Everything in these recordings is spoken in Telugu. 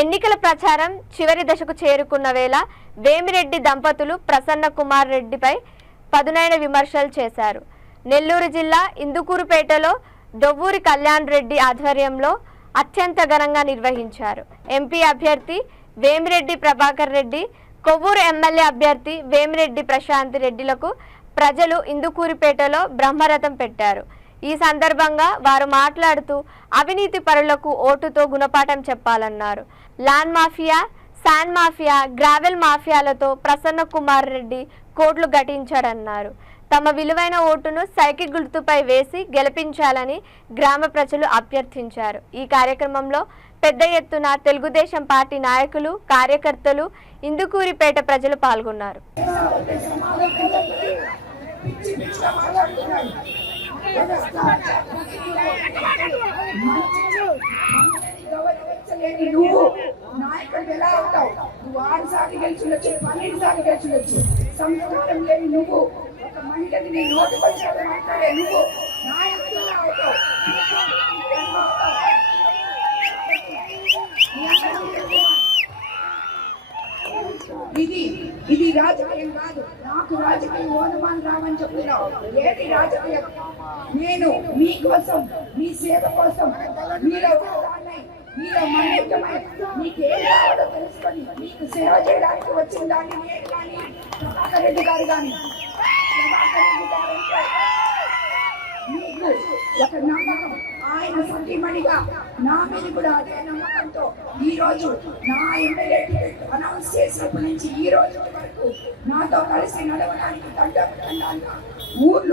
ఎన్నికల ప్రచారం చివరి దశకు చేరుకున్న వేళ వేమిరెడ్డి దంపతులు ప్రసన్న కుమార్ రెడ్డిపై పదునైన విమర్శలు చేశారు. నెల్లూరు జిల్లా ఇందుకూరుపేటలో దొవ్వూరి కళ్యాణ్ రెడ్డి ఆధ్వర్యంలో అత్యంత ఘనంగా నిర్వహించారు. ఎంపీ అభ్యర్థి వేమిరెడ్డి ప్రభాకర్ రెడ్డి, కొవ్వూరు ఎమ్మెల్యే అభ్యర్థి వేమిరెడ్డి ప్రశాంత్ రెడ్డిలకు ప్రజలు ఇందుకూరుపేటలో బ్రహ్మరథం పెట్టారు. ఈ సందర్భంగా వారు మాట్లాడుతూ అవినీతి పరులకు ఓటుతో గుణపాఠం చెప్పాలన్నారు. Land mafia, sand mafia, gravel మాఫియాలతో ప్రసన్న కుమార్ రెడ్డి కోట్లు గటించాడన్నారు. తమ విలువైన ఓటును సైకిల్ గుర్తుపై వేసి గెలిపించాలని గ్రామ ప్రజలు అభ్యర్థించారు. ఈ కార్యక్రమంలో పెద్ద ఎత్తున తెలుగుదేశం పార్టీ నాయకులు, కార్యకర్తలు, ఇందుకూరిపేట ప్రజలు పాల్గొన్నారు. నువ్వు నాయకుడు ఎలా అవుతావు? నువ్వు 6 సార్లు గెలిచుండొచ్చు, 12 సార్లు గెలిచుండొచ్చు. సంస్కారం లేని నువ్వు ఒక మహిళని నీ నోటి పరిచయాలు మాట్లాడే నువ్వు నాయకుడు ఎలా అవుతావు? ఇది రాజకీయం కాదు. నాకు రాజకీయ ఓనమాన్ రావని చెప్తున్నావు. ఏది రాజకీయం? నేను మీకోసం, మీ సేవ కోసం, మీలో మీలో మన్నికమై మీకు ఏం కావాలో తెలుసుకొని మీకు సేవ చేయడానికి వచ్చిన దాన్ని నేను కానీ ప్రభాకర్ రెడ్డి గారు కానీ మీకు ఒక నమ్మకం, ఆయన సతీమణిగా నా మీద కూడా అదే నమ్మకంతో ఈ రోజు నా ఎమ్మెల్యే టికెట్ అనౌన్స్ చేసినప్పటి నుంచి ఈ రోజు వరకు నాతో కలిసి నడవడానికి తండాలుగా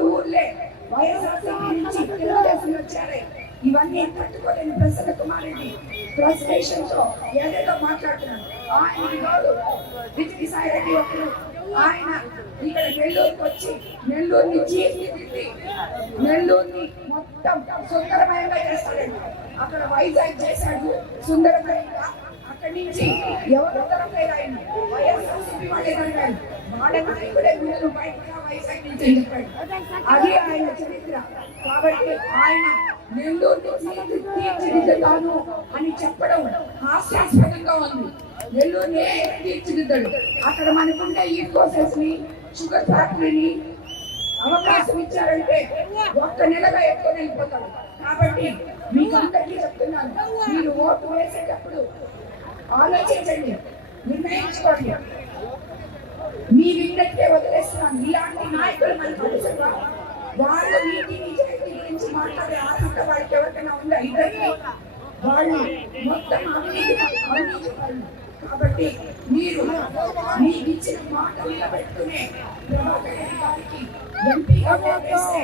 ఊర్లే వైఎస్ఆర్సీపీ నుంచి తెలుగుదేశం వచ్చారే. ఇవన్నీ తట్టుకోలేని ప్రసన్న కుమార్ రెడ్డి ఫ్రస్ట్రేషన్ తో ఏదేదో మాట్లాడుతున్నాడు. ఆయన విజయ్ సాయి రెడ్డి ఒకరు, ఆయన ఇక్కడ నెల్లూరుకి వచ్చి నెల్లూరుని తీర్చిదిద్ది నెల్లూరుని మొత్తం సుందరమయంగా చేస్తాడండి. అక్కడ వైజాగ్ చేశాడు సుందరమయంగా. అక్కడి నుంచి ఎవరు ఉత్తరంగా ఆయన వైఎస్ఆర్సీపీ వాళ్ళే జరిగారు. వాళ్ళ నాయకుడే వీళ్ళు బయటగా వైజాగ్ నుంచి చెప్పాడు. అది ఆయన చరిత్ర. కాబట్టి ఆయన నెల్లూరుని తీర్చిదిద్దుతాను అని చెప్పడం హాస్యాస్పదంగా ఉంది. నెల్లూరుని తీర్చిదిద్దాడు. అక్కడ మనకుంటే ఈ ప్రాసెస్ ని, షుగర్ ఫ్యాక్టరీని అవకాశం ఇచ్చారంటే ఒక్క నెలగా ఎక్కువ వెళ్ళిపోతాడు. కాబట్టి మీకు అందరికీ చెప్తున్నాను, మీరు ఓటు వేసేటప్పుడు ఆలోచించండి, నిర్ణయించుకోండి. మీ విన్నట్టే వదిలేస్తున్నాను. ఇలాంటి నాయకులు మనకు అవసరంగా వాళ్ళు నీతి నిజాయితీ గురించి మాట్లాడే ఆసక్త వారికి ఎవరికైనా ఉందా? ఇద్దరికి వాళ్ళు మొత్తం అవినీతి. కాబట్టి మీరు మీకు ఇచ్చిన మాట నిలబెట్టుకునే ప్రభాకర్ రెడ్డి గారికి ఎంపీగా వేస్తే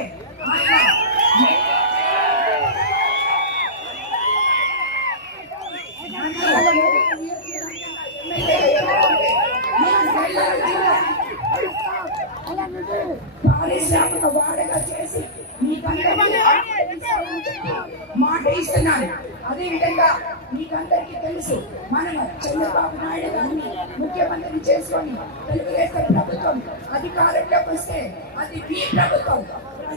పారిశ్రామిక వాడగా చేసి మాట ఇస్తున్నాను. అదేవిధంగా మీకందరికీ తెలుసు, మనం చంద్రబాబు నాయుడు గారిని ముఖ్యమంత్రిని చేసుకొని తెలుగుదేశం ప్రభుత్వం అధికారంలోకి వస్తే అది మీ ప్రభుత్వం.